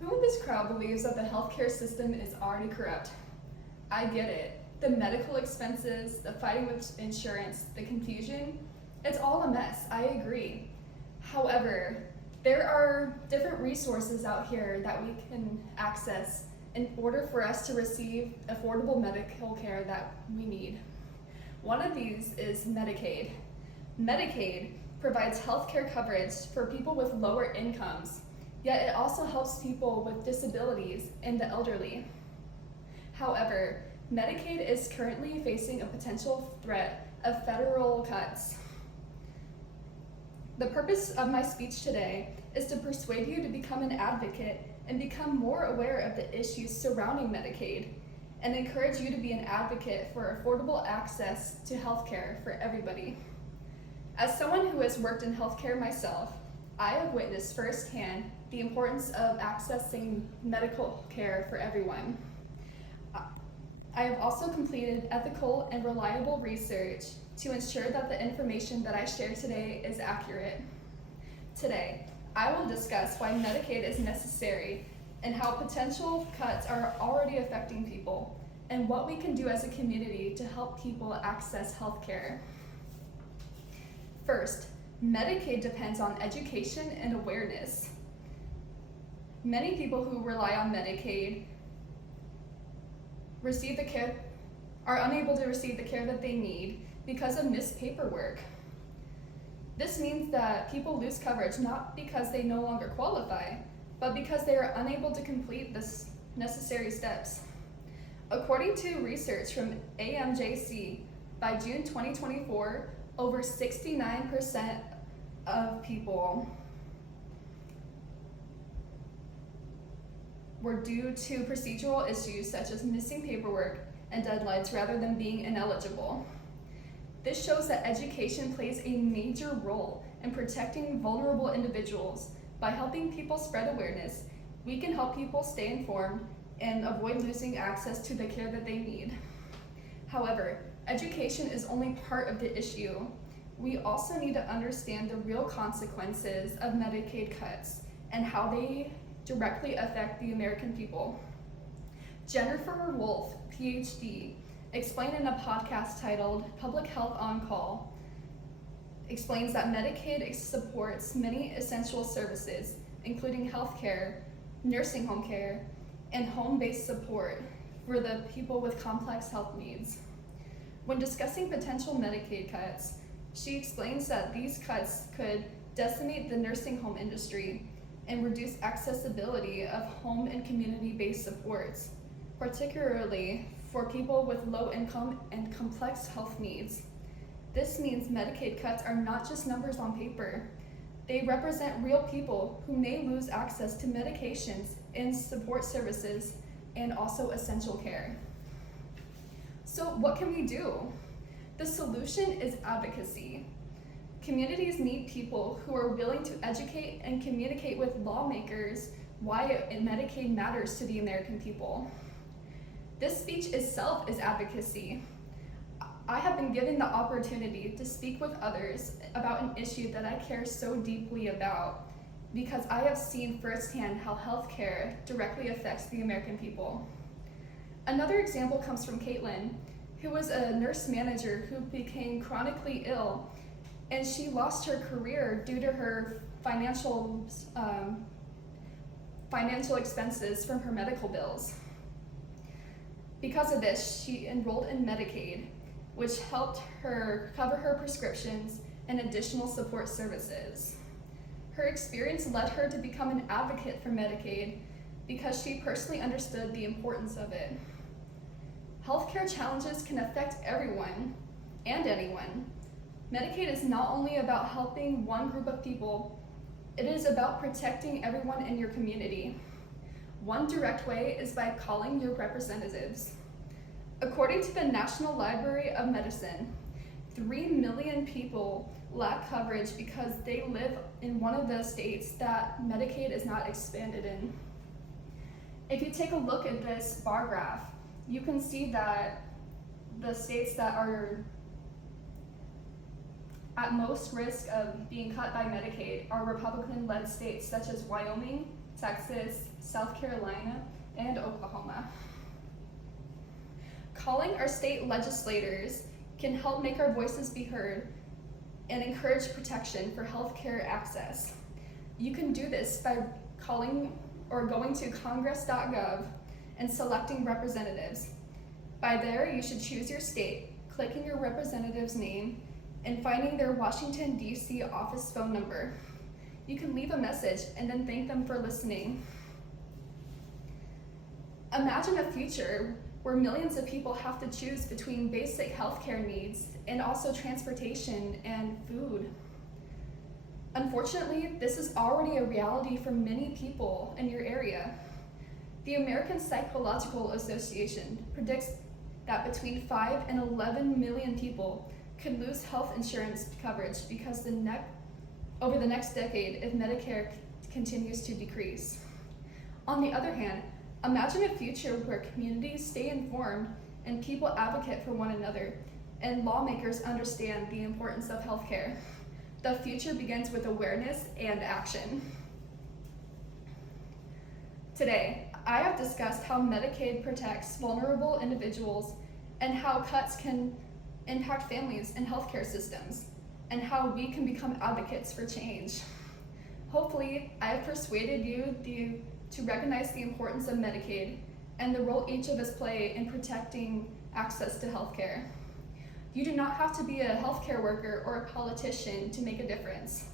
Who in this crowd believes that the healthcare system is already corrupt? I get it. The medical expenses, the fighting with insurance, the confusion, it's all a mess, I agree. However, there are different resources out here that we can access in order for us to receive affordable medical care that we need. One of these is Medicaid. Medicaid provides healthcare coverage for people with lower incomes, yet it also helps people with disabilities and the elderly. However, Medicaid is currently facing a potential threat of federal cuts. The purpose of my speech today is to persuade you to become an advocate and become more aware of the issues surrounding Medicaid, and encourage you to be an advocate for affordable access to healthcare for everybody. As someone who has worked in healthcare myself, I have witnessed firsthand the importance of accessing medical care for everyone. I have also completed ethical and reliable research to ensure that the information that I share today is accurate. Today, I will discuss why Medicaid is necessary and how potential cuts are already affecting people, and what we can do as a community to help people access healthcare. First, Medicaid depends on education and awareness. Many people who rely on Medicaid are unable to receive the care that they need because of missed paperwork. This means that people lose coverage not because they no longer qualify, but because they are unable to complete the necessary steps. According to research from AMJC, by June 2024, over 69% of people were due to procedural issues such as missing paperwork and deadlines rather than being ineligible. This shows that education plays a major role in protecting vulnerable individuals. By helping people spread awareness, we can help people stay informed and avoid losing access to the care that they need. However, education is only part of the issue. We also need to understand the real consequences of Medicaid cuts and how they directly affect the American people. Jennifer Wolf, PhD, explained in a podcast titled Public Health on Call, explains that Medicaid supports many essential services, including healthcare, nursing home care, and home-based support for the people with complex health needs. When discussing potential Medicaid cuts, she explains that these cuts could decimate the nursing home industry and reduce accessibility of home and community-based supports, particularly for people with low income and complex health needs. This means Medicaid cuts are not just numbers on paper. They represent real people who may lose access to medications and support services and also essential care. So what can we do? The solution is advocacy. Communities need people who are willing to educate and communicate with lawmakers why Medicaid matters to the American people. This speech itself is advocacy. I have been given the opportunity to speak with others about an issue that I care so deeply about because I have seen firsthand how healthcare directly affects the American people. Another example comes from Caitlin, who was a nurse manager who became chronically ill, and she lost her career due to her financial expenses from her medical bills. Because of this, she enrolled in Medicaid, which helped her cover her prescriptions and additional support services. Her experience led her to become an advocate for Medicaid because she personally understood the importance of it. Healthcare challenges can affect everyone and anyone. Medicaid is not only about helping one group of people, it is about protecting everyone in your community. One direct way is by calling your representatives. According to the National Library of Medicine, 3 million people lack coverage because they live in one of the states that Medicaid is not expanded in. If you take a look at this bar graph, you can see that the states that are at most risk of being cut by Medicaid are Republican-led states such as Wyoming, Texas, South Carolina, and Oklahoma. Calling our state legislators can help make our voices be heard and encourage protection for healthcare access. You can do this by calling or going to congress.gov and selecting representatives. By there, you should choose your state, clicking your representative's name, and finding their Washington, D.C. office phone number. You can leave a message and then thank them for listening. Imagine a future where millions of people have to choose between basic healthcare needs and also transportation and food. Unfortunately, this is already a reality for many people in your area. The American Psychological Association predicts that between 5 and 11 million people could lose health insurance coverage because over the next decade if Medicare continues to decrease. On the other hand, imagine a future where communities stay informed and people advocate for one another and lawmakers understand the importance of healthcare. The future begins with awareness and action. Today, I have discussed how Medicaid protects vulnerable individuals and how cuts can impact families and healthcare systems, and how we can become advocates for change. Hopefully, I have persuaded you to recognize the importance of Medicaid and the role each of us play in protecting access to healthcare. You do not have to be a healthcare worker or a politician to make a difference.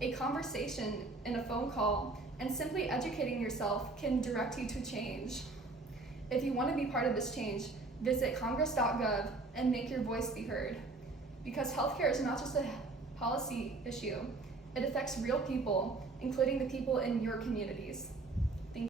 A conversation and a phone call and simply educating yourself can direct you to change. If you want to be part of this change, visit congress.gov and make your voice be heard. Because healthcare is not just a policy issue, it affects real people, including the people in your communities.